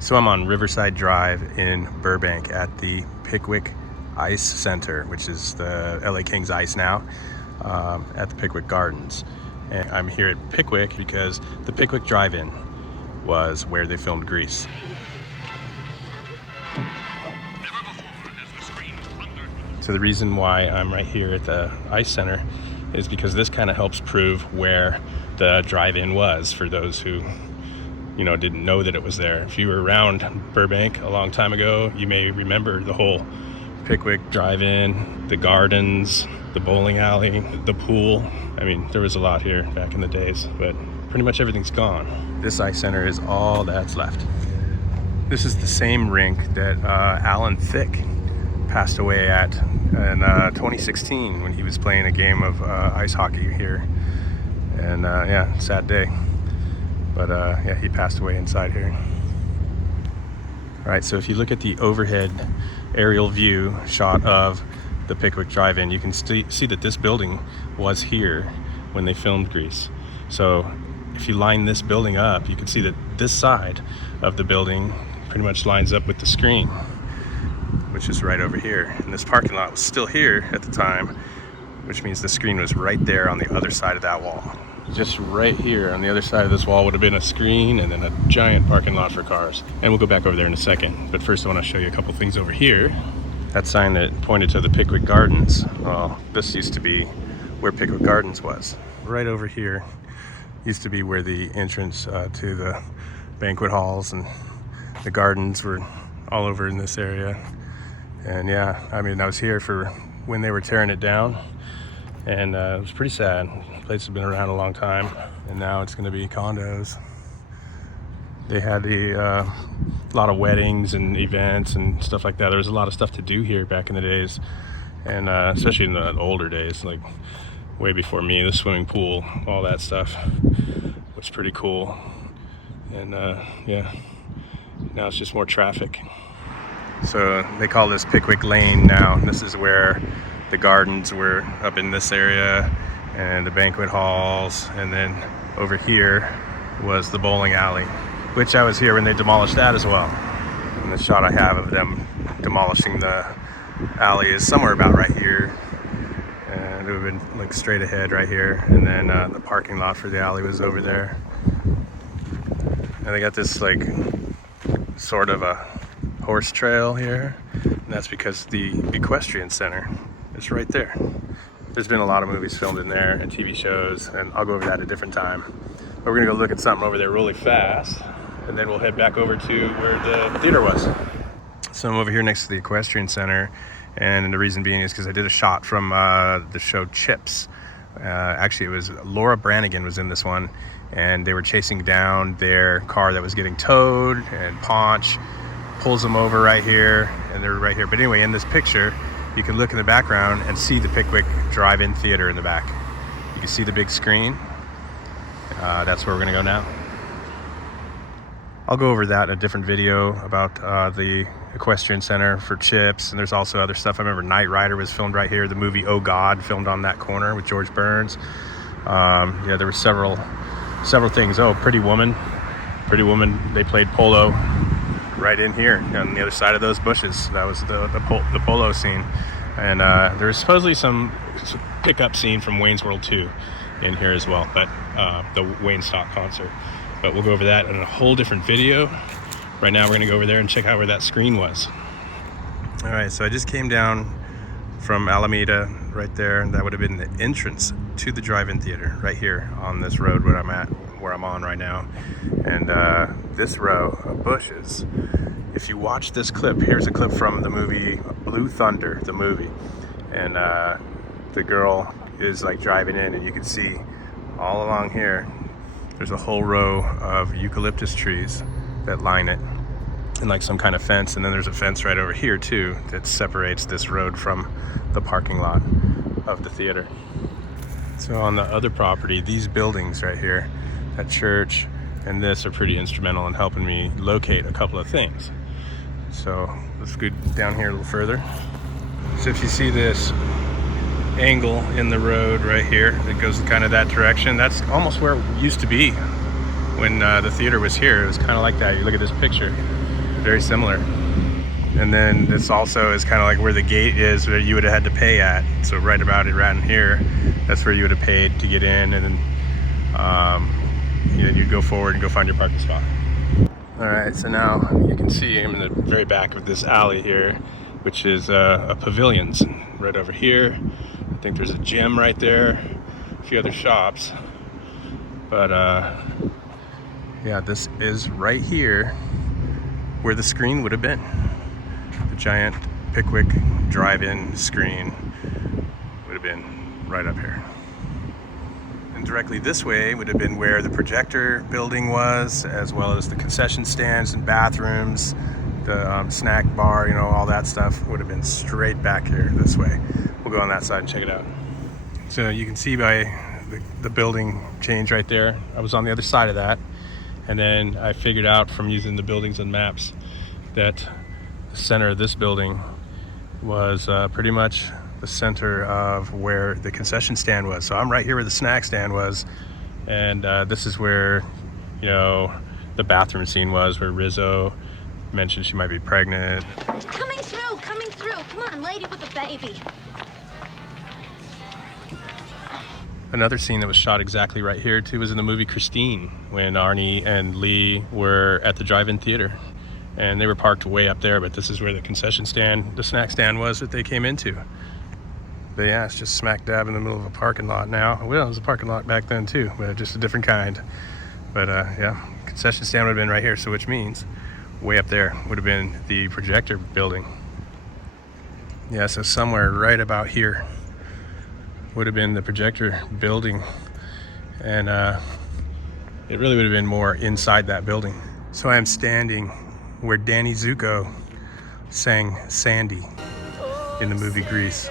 So I'm on Riverside Drive in Burbank at the Pickwick Ice Center, which is the LA Kings Ice now, at the Pickwick Gardens. And I'm here at Pickwick because the Pickwick Drive-In was where they filmed Grease. So the reason why I'm right here at the Ice Center is because this kind of helps prove where the drive-in was for those who, you know, didn't know that it was there. If you were around Burbank a long time ago, you may remember the whole Pickwick Drive-In, the gardens, the bowling alley, the pool. I mean, there was a lot here back in the days, but pretty much everything's gone. This Ice Center is all that's left. This is the same rink that Alan Thicke passed away at in 2016 when he was playing a game of ice hockey here. And yeah, sad day. But yeah, he passed away inside here. All right, so if you look at the overhead aerial view shot of the Pickwick Drive-In, you can see that this building was here when they filmed Grease. So if you line this building up, you can see that this side of the building pretty much lines up with the screen, which is right over here. And this parking lot was still here at the time, which means the screen was right there on the other side of that wall. Just right here on the other side of this wall would have been a screen and then a giant parking lot for cars. And we'll go back over there in a second. But first I want to show you a couple things over here. That sign that pointed to the Pickwick Gardens, well, this used to be where Pickwick Gardens was. Right over here used to be where the entrance to the banquet halls and the gardens were all over in this area. And yeah, I mean, I was here for when they were tearing it down, and it was pretty sad. The place has been around a long time, and now it's going to be condos. They had a lot of weddings and events and stuff like that. There was a lot of stuff to do here back in the days, and especially in the older days, like way before me. The swimming pool, all that stuff was pretty cool. And yeah, now it's just more traffic. So they call this Pickwick Lane now. This is where the gardens were, up in this area, and the banquet halls, and then over here was the bowling alley, which I was here when they demolished that as well. And the shot I have of them demolishing the alley is somewhere about right here, and it would have been like straight ahead right here, and then the parking lot for the alley was over there. And they got this like sort of a horse trail here, and that's because the equestrian center is right there. There's been a lot of movies filmed in there and TV shows, and I'll go over that at a different time. But we're gonna go look at something over there really fast, and then we'll head back over to where the theater was. So I'm over here next to the equestrian center, and the reason being is because I did a shot from the show Chips. Actually, it was Laura Branigan was in this one, and they were chasing down their car that was getting towed, and Paunch pulls them over right here, and they're right here. But anyway, in this picture, you can look in the background and see the Pickwick Drive-In theater in the back. You can see the big screen. That's where we're gonna go now. I'll go over that in a different video about the equestrian center for Chips, and there's also other stuff. I remember Knight Rider was filmed right here. The movie Oh God filmed on that corner with George Burns. Yeah, there were several things. Oh, Pretty Woman, they played polo right in here on the other side of those bushes. That was the polo scene. And there was supposedly some pickup scene from Wayne's World 2 in here as well, but the Wayne Stock concert. But we'll go over that in a whole different video. Right now we're gonna go over there and check out where that screen was. All right, so I just came down from Alameda right there, and that would have been the entrance to the drive-in theater right here on this road where I'm on right now. And this row of bushes, if you watch this clip, here's a clip from the movie Blue Thunder, the movie, and the girl is like driving in, and you can see all along here there's a whole row of eucalyptus trees that line it, and like some kind of fence, and then there's a fence right over here too that separates this road from the parking lot of the theater. So on the other property, these buildings right here, that church and this, are pretty instrumental in helping me locate a couple of things. So let's go down here a little further. So if you see this angle in the road right here that goes kind of that direction, that's almost where it used to be when the theater was here. It was kind of like that. You look at this picture, very similar. And then this also is kind of like where the gate is that you would have had to pay at. So right about it, right in here, that's where you would have paid to get in, and then you'd go forward and go find your parking spot. All right, so now you can see I'm in the very back of this alley here, which is a Pavilions right over here. I think there's a gym right there, a few other shops. But yeah, this is right here where the screen would have been. The giant Pickwick Drive-In screen would have been right up here. And directly this way would have been where the projector building was, as well as the concession stands and bathrooms, the snack bar, you know, all that stuff would have been straight back here this way. We'll go on that side and check it out. So you can see by the building change right there, I was on the other side of that, and then I figured out from using the buildings and maps that the center of this building was pretty much the center of where the concession stand was. So I'm right here where the snack stand was, and this is where, you know, the bathroom scene was, where Rizzo mentioned she might be pregnant. Coming through, coming through. Come on, lady with the baby. Another scene that was shot exactly right here too was in the movie Christine, when Arnie and Lee were at the drive-in theater, and they were parked way up there, but this is where the concession stand, the snack stand was that they came into. But yeah, it's just smack dab in the middle of a parking lot now. Well, it was a parking lot back then too, but just a different kind. But yeah, concession stand would have been right here, so which means way up there would have been the projector building. Yeah, so somewhere right about here would have been the projector building, and it really would have been more inside that building. So I am standing where Danny Zuko sang Sandy in the movie Grease,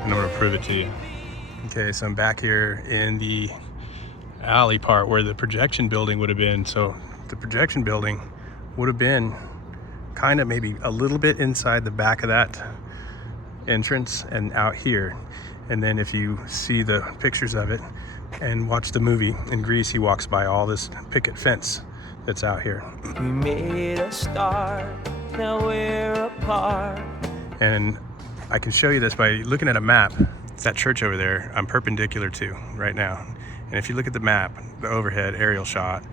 and I'm gonna prove it to you. Okay, so I'm back here in the alley part where the projection building would have been. So the projection building would have been kind of maybe a little bit inside the back of that entrance and out here. And then if you see the pictures of it and watch the movie in Grease, he walks by all this picket fence that's out here. We made a start, now we're apart. And I can show you this by looking at a map. It's that church over there I'm perpendicular to right now. And if you look at the map, the overhead aerial shot,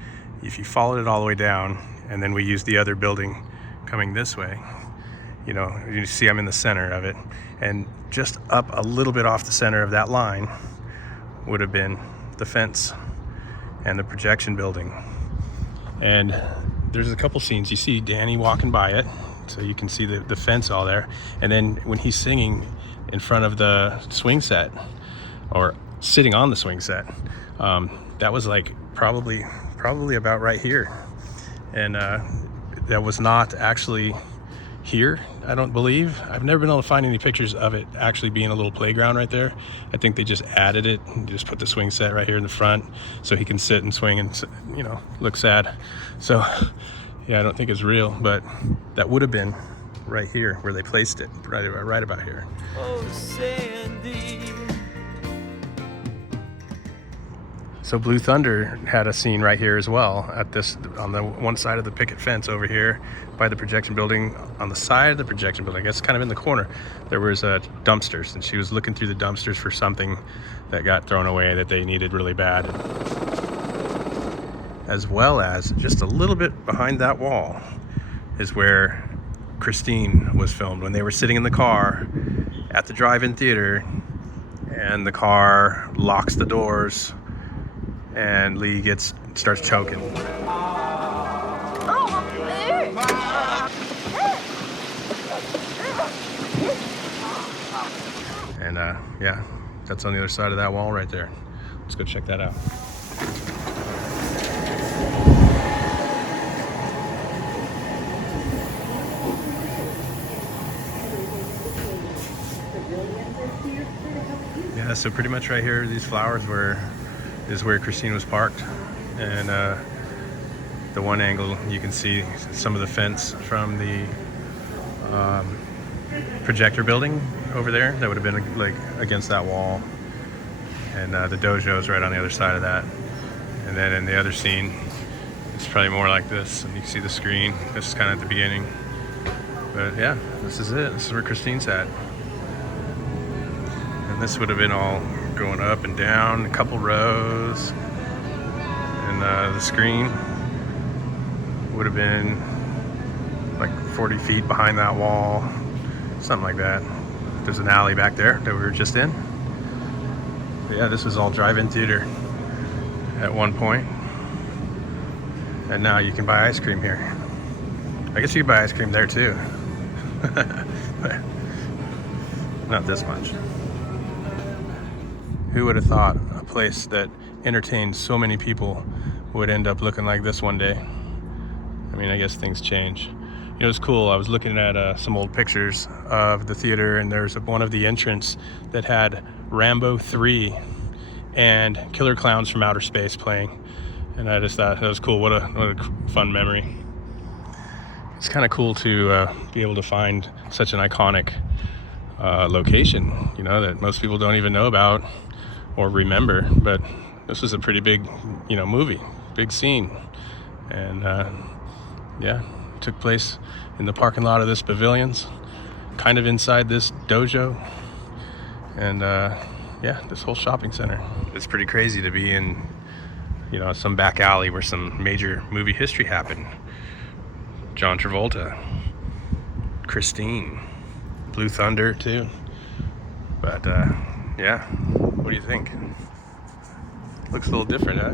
if you followed it all the way down, and then we use the other building coming this way, you know, you see I'm in the center of it, and just up a little bit off the center of that line would have been the fence and the projection building. And there's a couple scenes. You see Danny walking by it, so you can see the fence all there. And then when he's singing in front of the swing set, or sitting on the swing set, that was like probably about right here. And that was not actually here, I don't believe. I've never been able to find any pictures of it actually being a little playground right there. I think they just added it and just put the swing set right here in the front so he can sit and swing and, you know, look sad. So yeah, I don't think it's real, but that would have been right here where they placed it, right about here. Oh, Sandy. So Blue Thunder had a scene right here as well, at this, on the one side of the picket fence over here by the projection building. On the side of the projection building, I guess kind of in the corner, there was dumpsters, and she was looking through the dumpsters for something that got thrown away that they needed really bad. As well as just a little bit behind that wall is where Christine was filmed, when they were sitting in the car at the drive-in theater, and the car locks the doors and Lee starts choking. And yeah, that's on the other side of that wall right there. Let's go check that out. Yeah, so pretty much right here, these flowers is where Christine was parked, and the one angle you can see some of the fence from the projector building over there that would have been like against that wall, and the dojo's right on the other side of that. And then in the other scene It's probably more like this, and you can see the screen. This is kind of at the beginning. But yeah, this is it. This is where Christine's at. And this would have been all going up and down, a couple rows. And the screen would have been like 40 feet behind that wall, something like that. There's an alley back there that we were just in. But yeah, this was all drive-in theater at one point. And now you can buy ice cream here. I guess you can buy ice cream there too. But not this much. Who would have thought a place that entertained so many people would end up looking like this one day? I mean, I guess things change. You know, it's cool. I was looking at some old pictures of the theater, and there's one of the entrants that had Rambo 3 and Killer Clowns from Outer Space playing. And I just thought that was cool. What a fun memory. It's kind of cool to be able to find such an iconic location, you know, that most people don't even know about or remember. But this was a pretty big, you know, movie, big scene. And yeah, took place in the parking lot of this Pavilions, kind of inside this dojo. And yeah, this whole shopping center. It's pretty crazy to be in, you know, some back alley where some major movie history happened. John Travolta, Christine, Blue Thunder too. But yeah, what do you think? Looks a little different, huh?